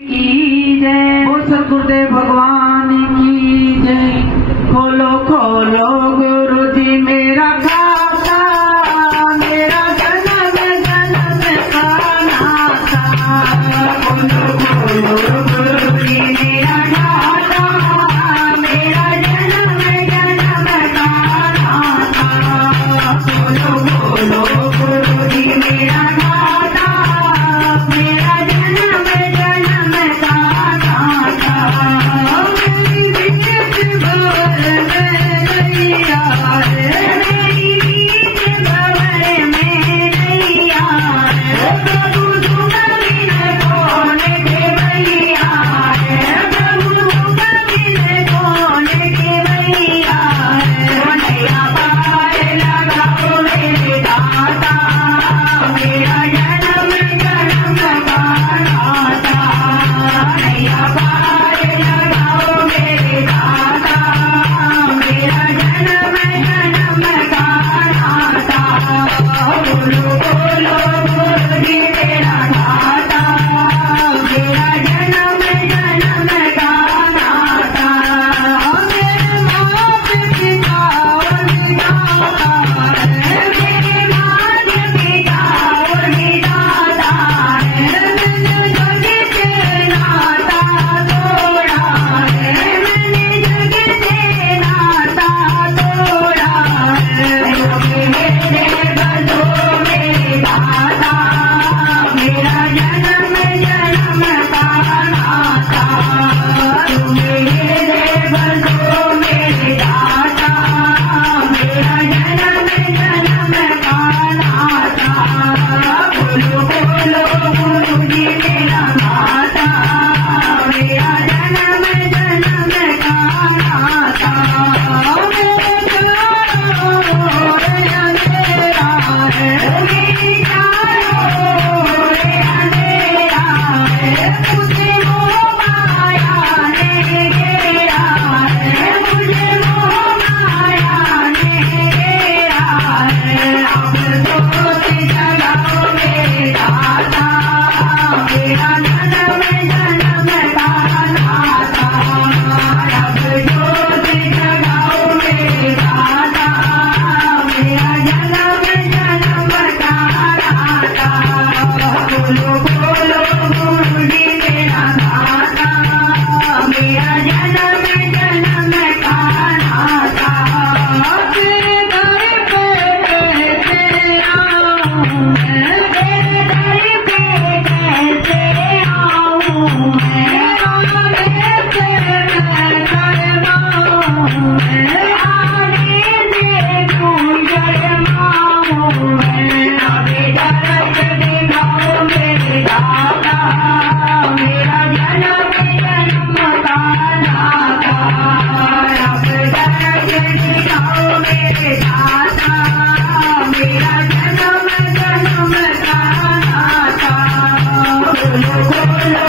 की जय। वो सतगुरुदेव भगवान की जय। खोलो खोलो गुरु जी मेरा खाता, मेरा जन्म जन्म का नाता। खोलो खोलो गुरु जी मेरा खाता, मेरा जन्म जन्म का नाता। खोलो खोलो गुरु जी मेरा खाता, मेरा जन्म जन्म का नाता। मेरी रीत भवर में नैया है, मेरी रीत भवर में नैया है। प्रभु तुम बिन कौन के भैया है, प्रभु तुम बिन कौन के भैया है। नैया पार लगाओ मेरे दाता, मेरा जन्म जन्म का नाता। नैया पार लगाओ मेरे दाता, मेरा जन्म जन्म का नाता। बोलो बोलो गुरु जी मेरा दाता, मेरा जन्म जन्म का नाता। मेरे मात पिता और विधाता है, मेरे मात पिता और विधाता है। मैंने जग से नाता तोड़ा है, मैंने जग से नाता तोड़ा है। मेरे बंधो मेरे दाता, मेरा जन्म जन्म का नाता। मेरे बंधो मेरे दाता, मेरा जन्म जन्म का नाता। बोलो बोलो गुरु जी मेरा दाता, मेरा जन्म जन्म का नाता। मेरे चारों ओर अंधेरा है, मेरे चारों ओर अंधेरा है। मुझे मोह माया ने घेरा है, मुझे मोह माया ने घेरा है। अब जोत जगाओ मेरे दाता, मेरा जन्म जन्म का नाता। अब जोत जगाओ मेरे दाता, मेरा जन्म जन्म का नाता। बोलो बोलो गुरु जी मेरा दाता, मेरा जन्म जन्म का नाता। तेरे दर पे कैसे आऊं मैं, तेरे दर पे कैसे आऊं मैं। आगे से मैं शर्माऊं मैं, आगे से क्यों शर्माऊं मैं। अभी दरस दिखाओ मेरे दाता, मेरा जन्म जन्म का नाता। अब दरस दिखाओ मेरे दाता, मेरा जन्म जन्म का नाता। बोलो बोलो